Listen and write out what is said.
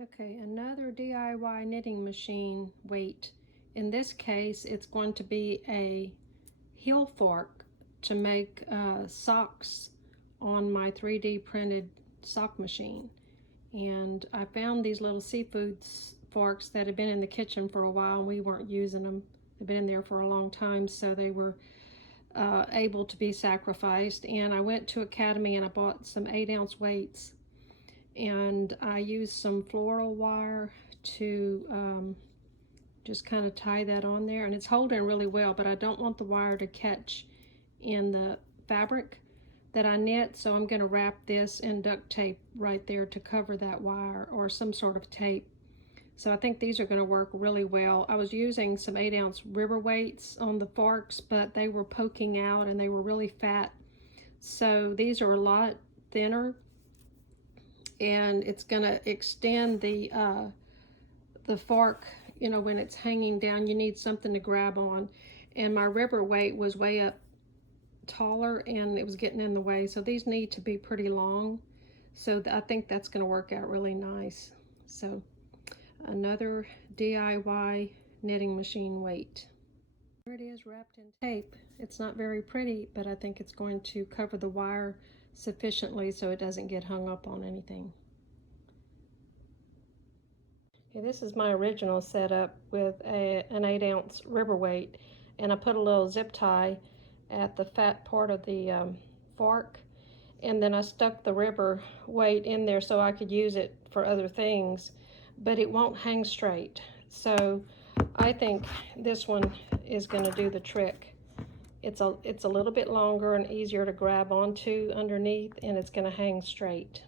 Okay, another DIY knitting machine weight. In this case, it's going to be a heel fork to make socks on my 3D printed sock machine. And I found these little seafood forks that had been in the kitchen for a while and we weren't using them. They've been in there for a long time, so they were able to be sacrificed. And I went to Academy and I bought some 8-ounce weights, and I used some floral wire to just kind of tie that on there, and it's holding really well, but I don't want the wire to catch in the fabric that I knit, so I'm going to wrap this in duct tape right there to cover that wire, or some sort of tape. So I think these are going to work really well. I was using some 8-ounce river weights on the forks, but they were poking out and they were really fat. So these are a lot thinner, and it's going to extend the fork. You know, when it's hanging down, you need something to grab on. And my river weight was way up taller and it was getting in the way. So these need to be pretty long. So I think that's going to work out really nice. So another DIY knitting machine weight. Here it is, wrapped in tape. It's not very pretty, but I think it's going to cover the wire sufficiently so it doesn't get hung up on anything. Okay, this is my original setup with an 8-ounce river weight, and I put a little zip tie at the fat part of the fork, and then I stuck the river weight in there so I could use it for other things, but it won't hang straight. So I think this one is going to do the trick. It's a little bit longer and easier to grab onto underneath, and it's going to hang straight.